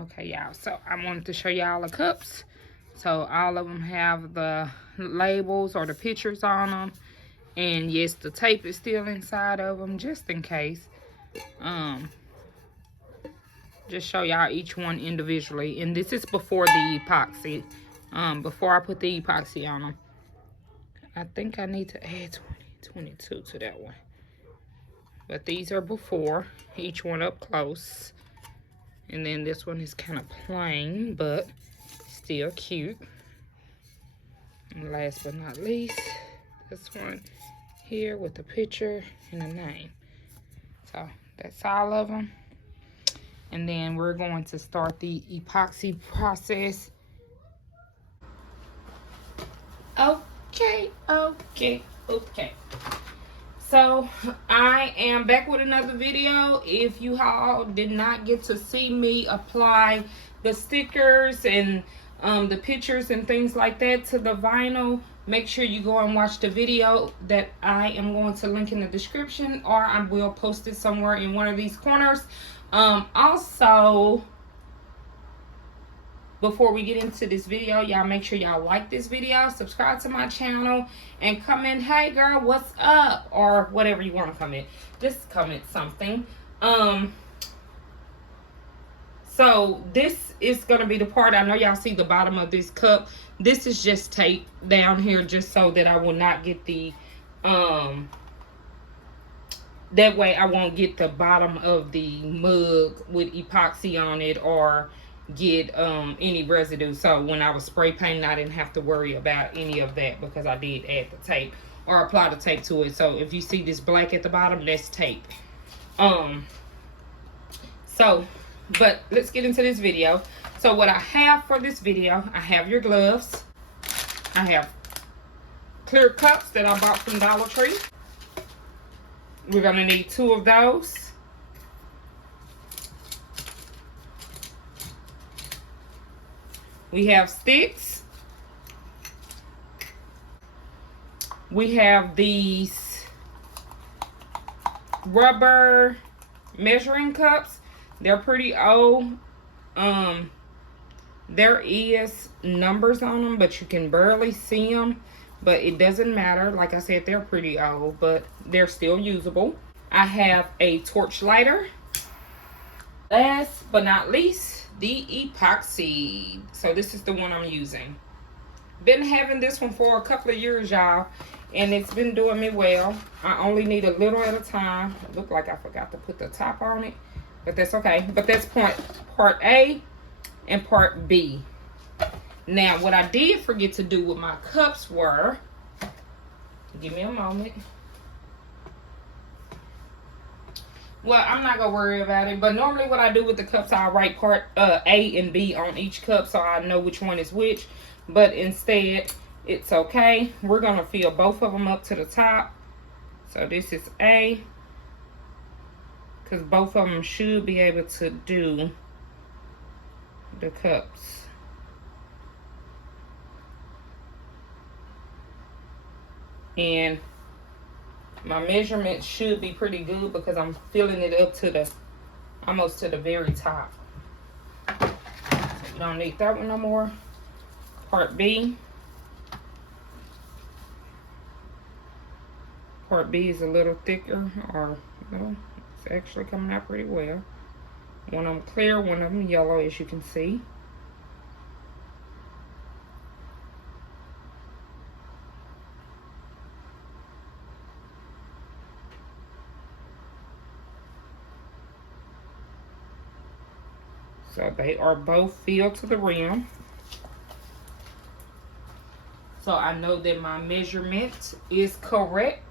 Okay, y'all, so I wanted to show y'all the cups. So all of them have the labels or the pictures on them. And yes, the tape is still inside of them, just in case. Just show y'all each one individually. And this is before the epoxy. Before I put the epoxy on them. I think I need to add 22 to that one. But these are before, each one up close. And then this one is kind of plain, but still cute. And last but not least, this one here with the picture and the name. So that's all of them. And then we're going to start the epoxy process. Okay. So I am back with another video. If you all did not get to see me apply the stickers and the pictures and things like that to the vinyl, make sure you go and watch the video that I am going to link in the description, or I will post it somewhere in one of these corners. Also, before we get into this video, y'all make sure y'all like this video, subscribe to my channel, and comment, hey girl, what's up? Or whatever you want to comment. Just comment something. So this is going to be the part, I know y'all see the bottom of this cup. This is just tape down here just so that I will not get the, that way I won't get the bottom of the mug with epoxy on it or get any residue. So when I was spray painting, I didn't have to worry about any of that because I did add the tape or apply the tape to it. So if you see this black at the bottom, that's tape. But let's get into this video. So what I have for this video, I have your gloves. I have clear cups that I bought from Dollar Tree. We're gonna need 2 of those. We have sticks. We have these rubber measuring cups. They're pretty old. There is numbers on them, but you can barely see them. But it doesn't matter. Like I said, they're pretty old, but they're still usable. I have a torch lighter. Last but not least, the epoxy. So this is the one I'm using. Been having this one for a couple of years, y'all, and it's been doing me well. I only need a little at a time. It looked like I forgot to put the top on it, but that's okay. But that's part A and part B. Now, what I did forget to do with my cups were, give me a moment. Well, I'm not going to worry about it, but normally what I do with the cups, I'll write part A and B on each cup so I know which one is which. But instead, it's okay. We're going to fill both of them up to the top. So this is A, because both of them should be able to do the cups. And my measurement should be pretty good because I'm filling it up to the, almost to the very top. So you don't need that one no more. Part B. Part B is a little thicker, or well, it's actually coming out pretty well. One of them clear, one of them yellow, as you can see. So they are both filled to the rim. So I know that my measurement is correct.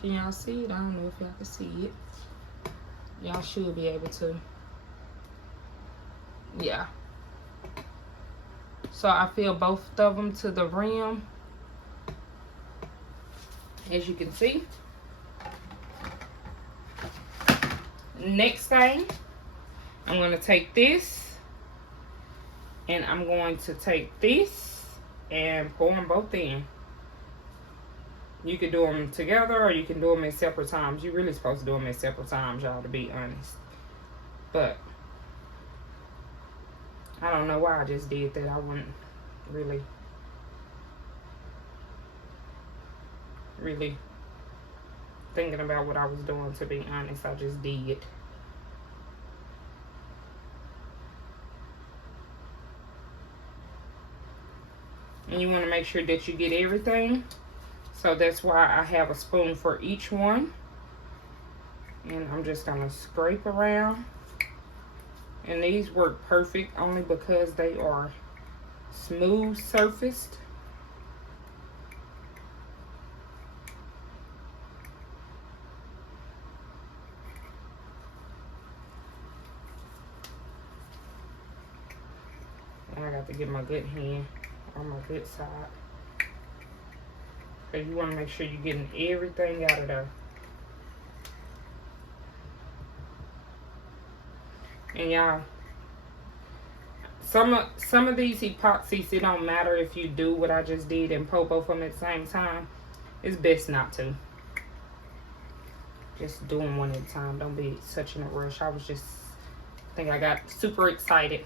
Can y'all see it? I don't know if y'all can see it. Y'all should be able to. Yeah. So I fill both of them to the rim, as you can see. Next thing, I'm going to take this, and I'm going to take this and pour them both in. You could do them together, or you can do them at separate times. You're really supposed to do them at separate times, y'all, to be honest. But I don't know why I just did that. I wasn't really thinking about what I was doing, to be honest. I just did. And you want to make sure that you get everything. So that's why I have a spoon for each one. And I'm just going to scrape around. And these work perfect only because they are smooth surfaced. I got to get my good hand on my good side. So you want to make sure you're getting everything out of there. And y'all, some of these epoxies, it don't matter if you do what I just did and pour both of them at the same time. It's best not to. Just doing one at a time. Don't be such in a rush. I think I got super excited.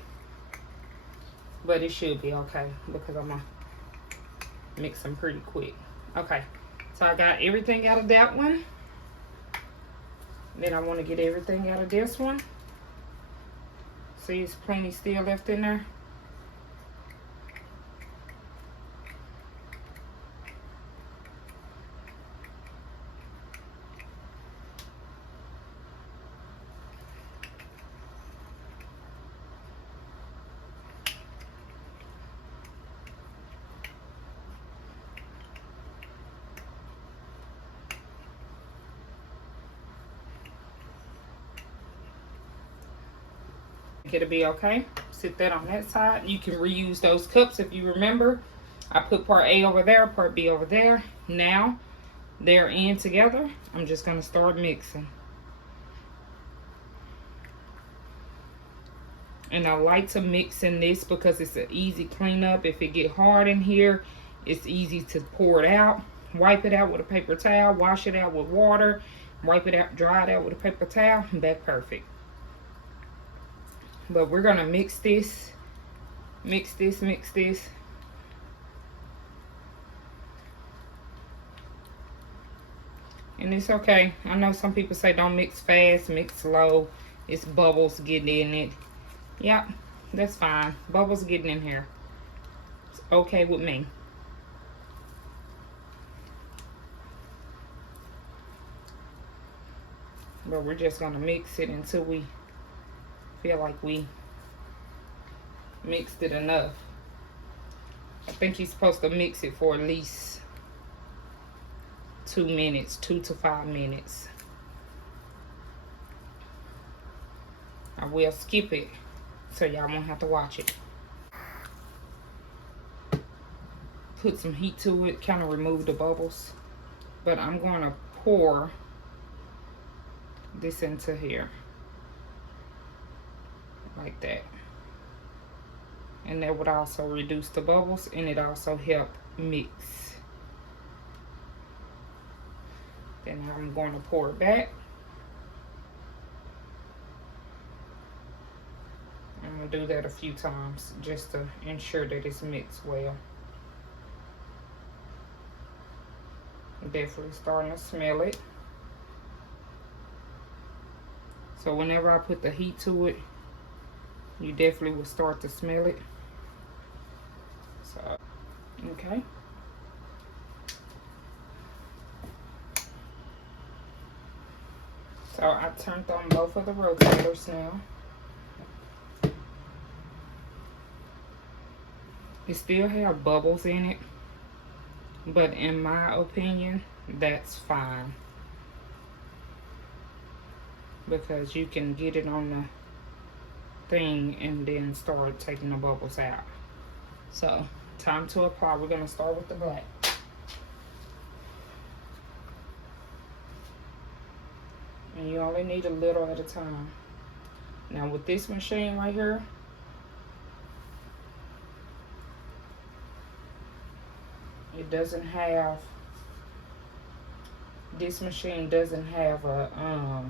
But it should be okay because I'm going to mix them pretty quick. Okay, so I got everything out of that one. Then I want to get everything out of this one. See, it's plenty still left in there. It'll be okay. Sit that on that side. You can reuse those cups if you remember. I put part A over there, part B over there. Now they're in together. I'm just going to start mixing. And I like to mix in this because it's an easy cleanup. If it get hard in here, it's easy to pour it out. Wipe it out with a paper towel. Wash it out with water. Wipe it out, dry it out with a paper towel. And back perfect. But we're going to mix this. Mix this. And it's okay. I know some people say don't mix fast, mix slow. It's bubbles getting in it. Yep, that's fine. Bubbles getting in here. It's okay with me. But we're just going to mix it until we feel like we mixed it enough. I think you're supposed to mix it for at least 2 minutes, 2 to 5 minutes. I will skip it so y'all won't have to watch it. Put some heat to it, kind of remove the bubbles. But I'm going to pour this into here. Like that. And that would also reduce the bubbles, and it also help mix. Then I'm going to pour it back. I'm going to do that a few times just to ensure that it's mixed well. I'm definitely starting to smell it. So whenever I put the heat to it, you definitely will start to smell it. So, okay. So I turned on both of the rotators now. It still have bubbles in it, but in my opinion, that's fine. Because you can get it on the thing and then start taking the bubbles out. So, time to apply. We're going to start with the black. And you only need a little at a time. Now with this machine right here, it doesn't have, this machine doesn't have a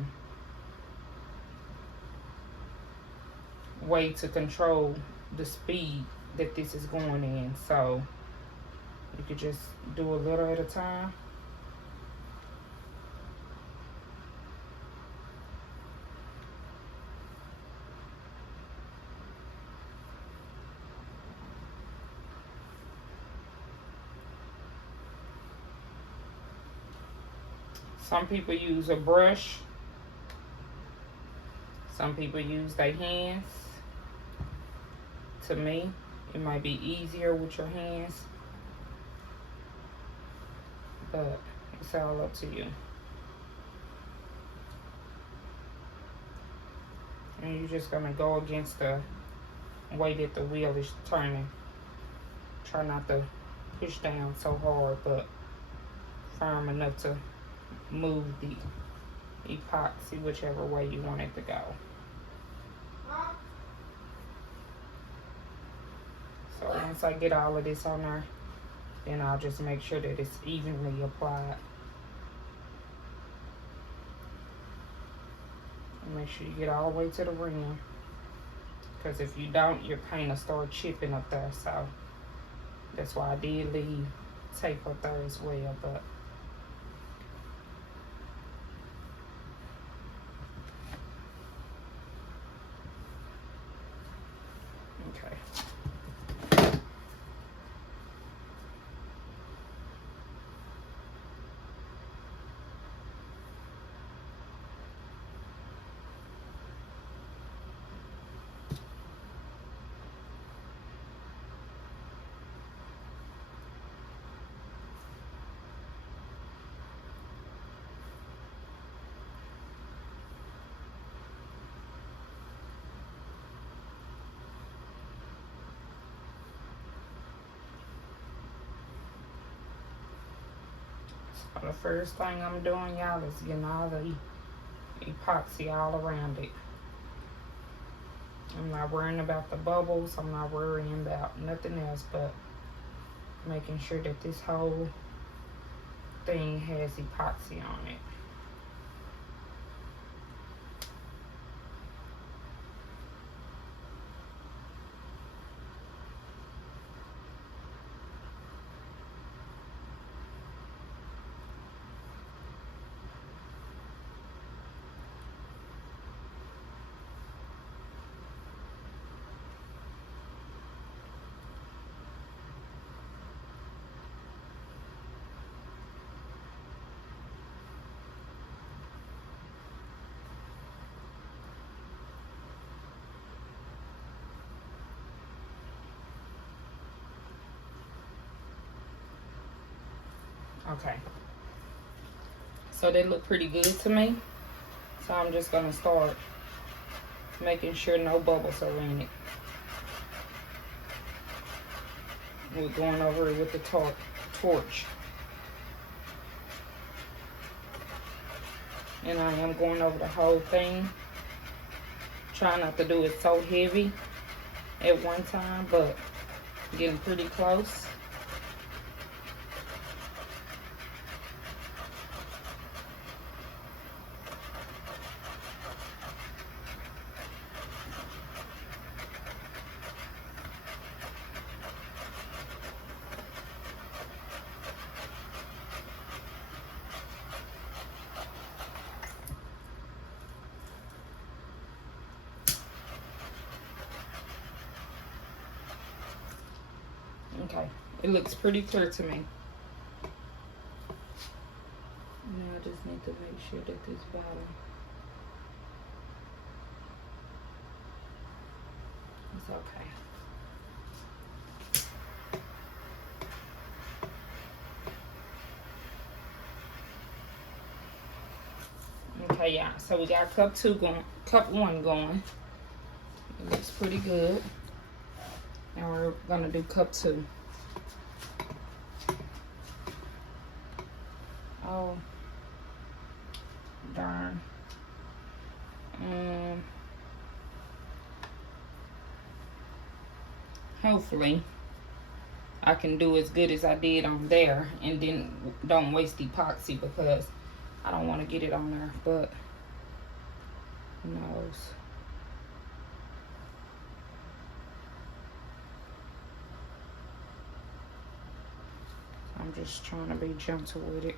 way to control the speed that this is going in. So you could just do a little at a time. Some people use a brush. Some people use their hands. To me, it might be easier with your hands, but it's all up to you. And you're just gonna go against the way that the wheel is turning. Try not to push down so hard, but firm enough to move the epoxy whichever way you want it to go. So once I get all of this on there, then I'll just make sure that it's evenly applied. And make sure you get all the way to the rim, because if you don't, your paint will start chipping up there. So that's why I did leave tape up there as well. But okay. So the first thing I'm doing, y'all, is getting all the epoxy all around it. I'm not worrying about the bubbles. I'm not worrying about nothing else but making sure that this whole thing has epoxy on it. Okay, so they look pretty good to me. So I'm just gonna start making sure no bubbles are in it. We're going over it with the torch. And I am going over the whole thing. Trying not to do it so heavy at one time, but getting pretty close. Okay, it looks pretty clear to me. Now I just need to make sure that this bottom is okay. Okay, yeah, so we got cup one going. It looks pretty good. Now we're gonna do cup 2. Oh, darn. Hopefully I can do as good as I did on there and then don't waste epoxy, because I don't want to get it on there, but who knows. I'm just trying to be gentle with it.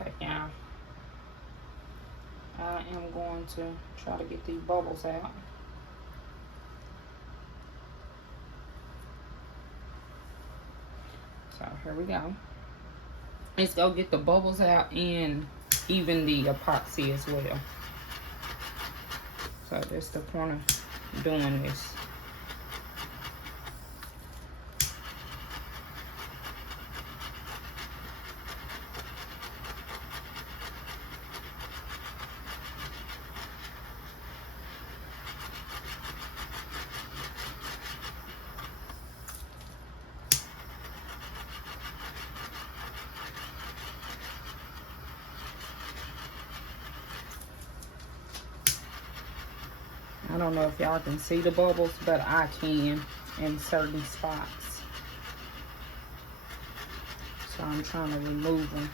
Okay, now I am going to try to get these bubbles out. So here we go. Let's go get the bubbles out and even the epoxy as well. So that's the point of doing this. I don't know if y'all can see the bubbles, but I can in certain spots. So I'm trying to remove them.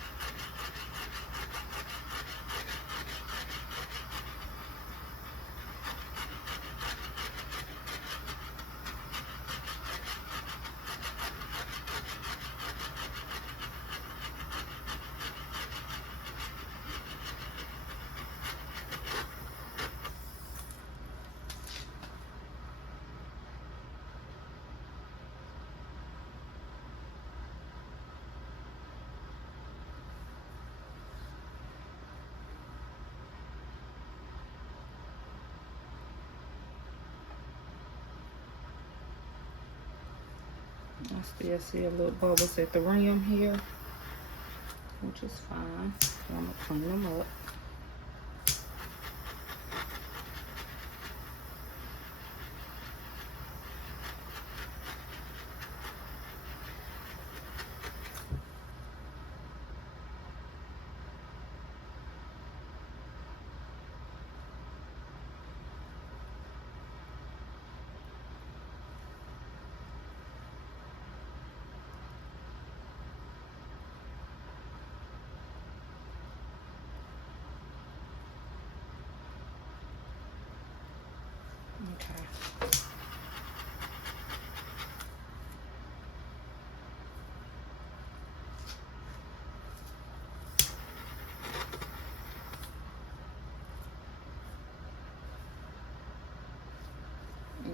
I still see a little bubbles at the rim here, which is fine. I'm gonna clean them up. Okay.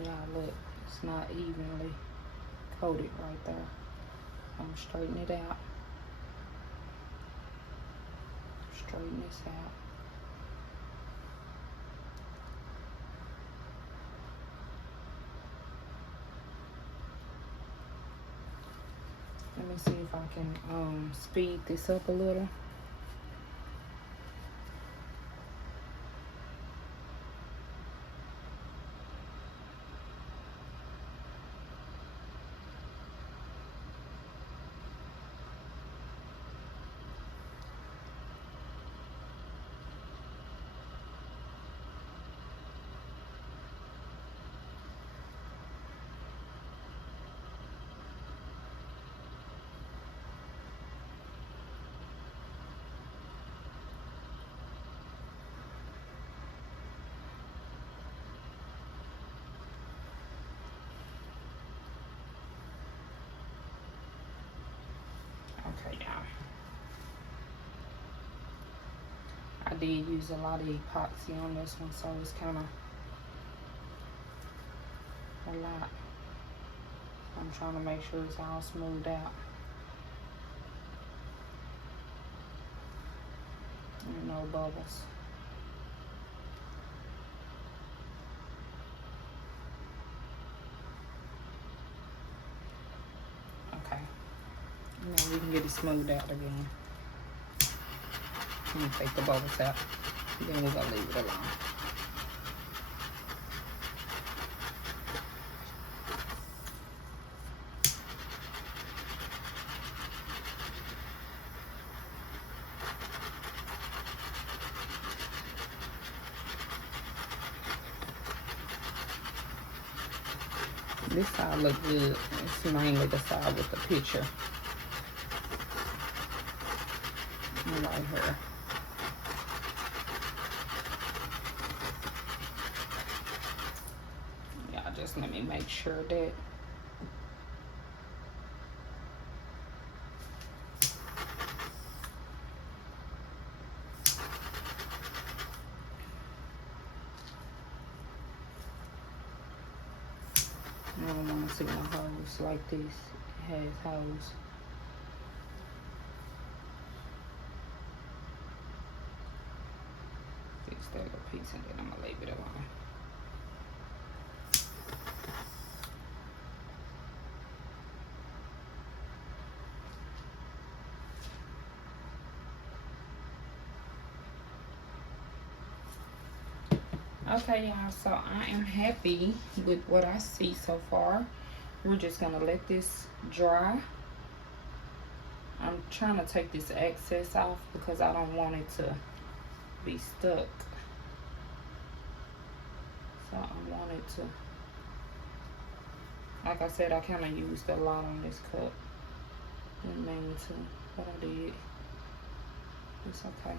Yeah, look, it's not evenly coated right there. I'm gonna straighten it out. Straighten this out. Let me see if I can speed this up a little. Okay, y'all. I did use a lot of epoxy on this one, so it's kind of a lot. I'm trying to make sure it's all smoothed out. And no bubbles. Okay. Now we can get it smoothed out again. Let me take the bubbles out. Then we're gonna leave it alone. This side look good. It's mainly the side with the picture. Right here. Yeah, just let me make sure that I don't want to see no holes like this. It has holes. Fix that little piece and then I'm gonna leave it alone. Okay, y'all, so I am happy with what I see so far. We're just gonna let this dry. I'm trying to take this excess off because I don't want it to be stuck. So I want it to, like I said, I kind of used a lot on this cup. Didn't mean to, but I did. It's okay.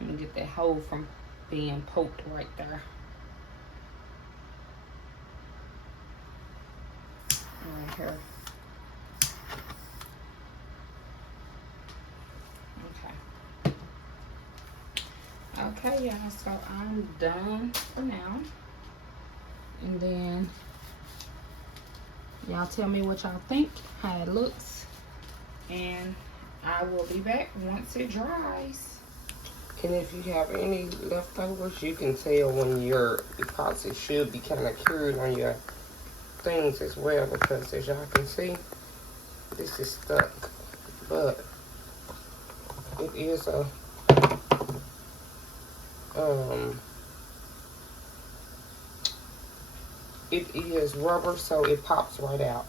And get that hole from being poked right there. Right here. Okay. Okay, y'all, so I'm done for now. And then y'all tell me what y'all think, how it looks. And I will be back once it dries. And if you have any leftovers, you can tell when your epoxy should be kind of cured on your things as well, because as y'all can see, this is stuck. But it is a it is rubber, so it pops right out.